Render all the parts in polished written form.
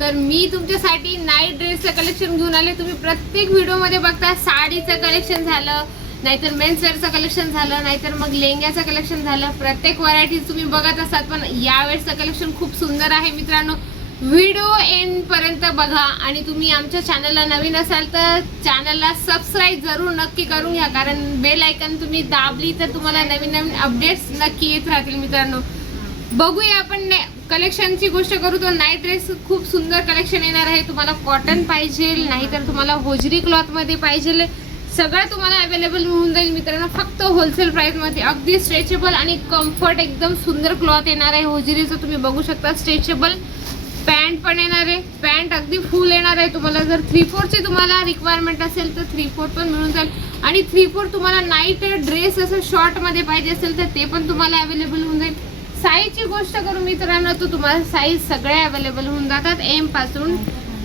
तर मी तुमच्यासाठी नाईट ड्रेसचं कलेक्शन घेऊन आले। तुम्ही प्रत्येक व्हिडिओमध्ये बघता साडीचं कलेक्शन झालं, नाहीतर मेन्स वेअरचं कलेक्शन झालं, नाहीतर मग लेंग्याचं कलेक्शन झालं। प्रत्येक व्हरायटी तुम्ही बघत असतात, पण यावेळेचं कलेक्शन खूप सुंदर आहे मित्रांनो। व्हिडिओ एंड पर्यंत बघा आणि तुम्ही आमच्या चॅनलला नवीन असाल तर चॅनलला सबस्क्राइब जरूर नक्की करून घ्या, कारण बेल आयकॉन तुम्ही दाबली तर तुम्हाला नवीन नवीन अपडेट्स नक्की येत राहतील मित्रांनो। बघूया आपण कलेक्शनची गोष्ट करू तर नाईट ड्रेस खूप सुंदर कलेक्शन येणार आहे। तुम्हाला कॉटन पाहिजे, नाहीतर तुम्हाला होजरी क्लॉथ मध्ये पाहिजे, सगळं तुम्हाला अवेलेबल होऊन जाईल मित्रांनो। फक्त होलसेल प्राइस मध्ये अगदी स्ट्रेचेबल आणि कम्फर्ट एकदम सुंदर क्लॉथ येणार आहे होजरीचं। तुम्ही बघू शकता स्ट्रेचेबल पॅन्ट पण येणार आहे, पॅन्ट अगदी फुल येणार आहे। तुम्हाला जर 3/4 ची तुम्हाला रिक्वायरमेंट असेल तर 3/4 पण मिळून जाईल, आणि 3/4 तुम्हाला नाईट ड्रेस असं शॉर्ट मध्ये पाहिजे असेल तर ते पण तुम्हाला अवेलेबल होऊन जाईल। साईजची गोष्ट करू मित्रांनो तर तुम्हाला साईज सगळे अवेलेबल होऊन जातात। एम पासून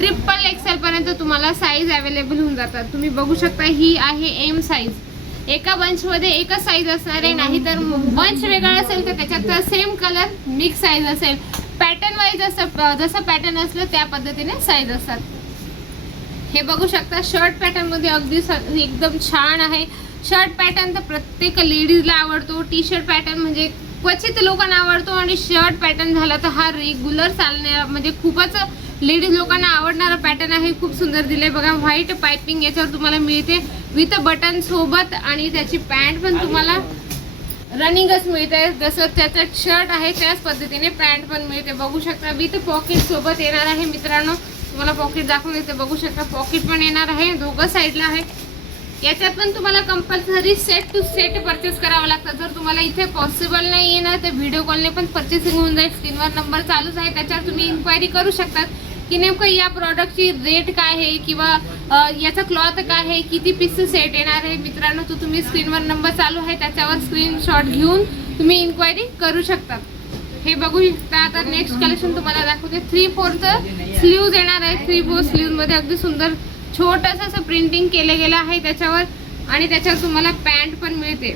XXL पर्यंत तुम्हाला साईज अवेलेबल होऊन जातात। तुम्ही बघू शकता ही आहे एम साईज। एका बंच मध्ये एकच साईज असणार आहे, नाही तर बंच वेगळा असेल तर त्याच्यात सेम कलर मिक्स साईज असेल। पॅटर्न वाईज असं जसं पॅटर्न असलं त्या पद्धतीने साईज असतात। हे बघू शकता शर्ट पॅटर्न मध्ये अगदी एकदम छान आहे। शर्ट पॅटर्न तर प्रत्येक लेडीजला आवडतो, टी शर्ट पॅटर्न म्हणजे क्वचित लोकांना आवडतो, आणि शर्ट पॅटर्न झाला तर हा रेग्युलर चालण्या म्हणजे खूपच लेडीज लोकांना आवडणारा पॅटर्न आहे। खूप सुंदर दिले बघा, व्हाईट पाइपिंग याच्यावर तुम्हाला मिळते विथ बटन सोबत, आणि त्याची पॅन्ट पण तुम्हाला रनिंगच मिळते। जसं त्याचं शर्ट आहे त्याच पद्धतीने पॅन्ट पण मिळते। बघू शकता विथ पॉकेट सोबत येणार आहे मित्रांनो। तुम्हाला पॉकेट दाखवून देते, बघू शकता पॉकेट पण येणार आहे, दोघं साईडला आहे। याच्यात पण तुम्हाला compulsory set to set purchase करावं लागतं। जर तुम्हाला इथे पॉसिबल नाही आहे ना तर व्हिडिओ कॉलने पण परचेसिंग होऊन जाईल। स्क्रीनवर नंबर चालूच आहे, त्याच्यावर तुम्ही इन्क्वायरी करू शकतात की नेमकं या प्रॉडक्टची रेट काय आहे किंवा याचा क्लॉथ काय आहे, किती पीस सेट येणार आहे मित्रांनो। तो तुम्ही स्क्रीनवर नंबर चालू आहे त्याच्यावर स्क्रीनशॉट घेऊन तुम्ही इन्क्वायरी करू शकता। हे बघू शकता आता नेक्स्ट कलेक्शन तुम्हाला दाखवते। 3/4 स्लीव्ज येणार आहे। 3/4 स्लीव्ज मध्ये अगदी सुंदर छोटंसं असं प्रिंटिंग केलं गेलं आहे त्याच्यावर, आणि त्याच्यावर तुम्हाला पॅन्ट पण मिळते।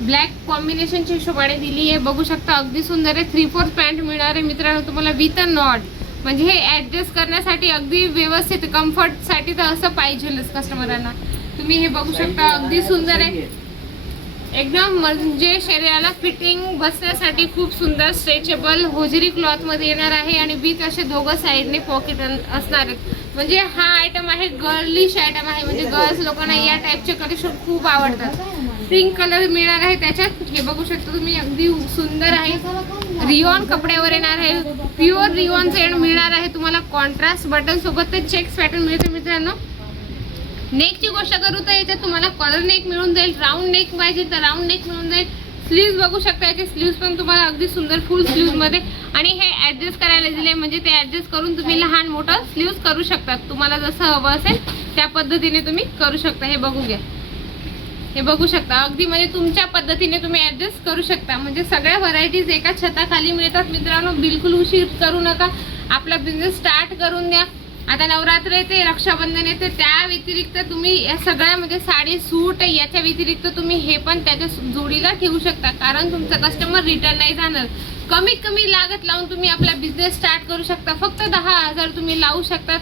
ब्लॅक कॉम्बिनेशनच्या हिशोबाने दिली आहे, बघू शकता अगदी सुंदर आहे। 3/4 पॅन्ट मिळणार आहे मित्रांनो तुम्हाला विथ अ नॉट, म्हणजे हे ॲडजस्ट करण्यासाठी अगदी व्यवस्थित कम्फर्टसाठी तर असं पाहिजेलच कस्टमरांना। तुम्ही हे बघू शकता अगदी सुंदर आहे एकदम, म्हणजे शरीराला फिटिंग बसण्यासाठी खूप सुंदर स्ट्रेचेबल होजरी क्लॉथ मध्ये येणार आहे, आणि विथ असे दोघं साईडने पॉकेट असणार आहेत। म्हणजे हा आयटम आहे गर्लिश आयटम आहे, म्हणजे गर्ल्स लोकांना या टाईपचे कलेक्शन खूप आवडतात। पिंक कलर मिळणार आहे त्याच्यात, हे बघू शकता तुम्ही अगदी सुंदर आहे। रिओन कपड्यावर येणार आहे, प्युअर रिओनचे मिळणार आहे तुम्हाला। कॉन्ट्रास्ट बटन सोबत ते चेक्स पॅटर्न मिळते मित्रांनो। नेकची गोष्ट करू तर याच्यात तुम्हाला कॉलर नेक मिळून जाईल, राऊंड नेक पाहिजे तर राऊंड नेक मिळून जाईल। स्लीव्ज बघू शकता, याचे स्लीव्ज पण तुम्हाला अगदी सुंदर फुल स्लीव्ज मध्ये, आणि हे ऍडजस्ट करायला दिले म्हणजे ते ऍडजस्ट करून तुम्ही लहान मोठं स्लीव्ज करू शकतात। तुम्हाला जसं हवं असेल त्या पद्धतीने तुम्ही करू शकता। हे बघू घ्या, हे बघू शकता अगदी म्हणजे तुमच्या पद्धतीने तुम्ही ऍडजस्ट करू शकता। म्हणजे सगळ्या व्हरायटीज एका छताखाली मिळतात मित्रांनो। बिलकुल उशीर करू नका, आपला बिझनेस स्टार्ट करून द्या। आता नवरात्र येते, रक्षाबंधन येते, त्या व्यतिरिक्त तुम्ही या सगळ्यामध्ये साडी सूट याच्या व्यतिरिक्त तुम्ही हे पण त्याच्या जोडीला ठेवू शकता, कारण तुमचा कस्टमर रिटर्न नाही जाणार। कमीत कमी लागत लावून तुम्ही आपला बिझनेस स्टार्ट करू शकता। फक्त 10,000 तुम्ही लावू शकता।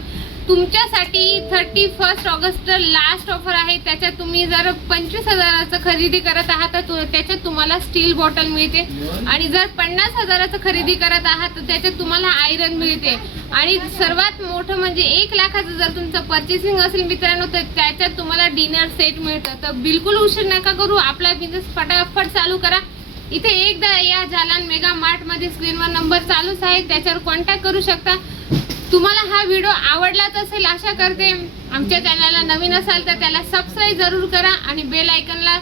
तुमच्यासाठी 31 ऑगस्ट लास्ट ऑफर आहे, त्याच्यात तुम्ही जर 25,000चं खरेदी करत आहात तर त्याच्यात तुम्हाला स्टील बॉटल मिळते, आणि जर 50,000चं खरेदी करत आहात तर त्याच्यात तुम्हाला आयरन मिळते, आणि सर्वात मोठं म्हणजे 1 लाखाचं जर तुमचं परचेसिंग असेल मित्रांनो तर त्याच्यात तुम्हाला डिनर सेट मिळतं। तर बिलकुल उशीर नका करू, आपला बिझनेस फटाफट चालू करा। इथे एकदा या जालान मेगा मार्ट मध्ये स्क्रीनवर नंबर चालूच आहे, त्याच्यावर कॉन्टॅक्ट करू शकता। तुम्हाला हा व्हिडिओ आवडलाच असेल आशा करते। आमच्या चॅनलला नवीन असाल तर त्याला सबस्क्राइब जरूर करा, आणि बेल आयकॉनला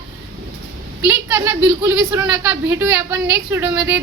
क्लिक करणं बिलकुल विसरू नका। भेटूया आपण नेक्स्ट व्हिडिओमध्ये।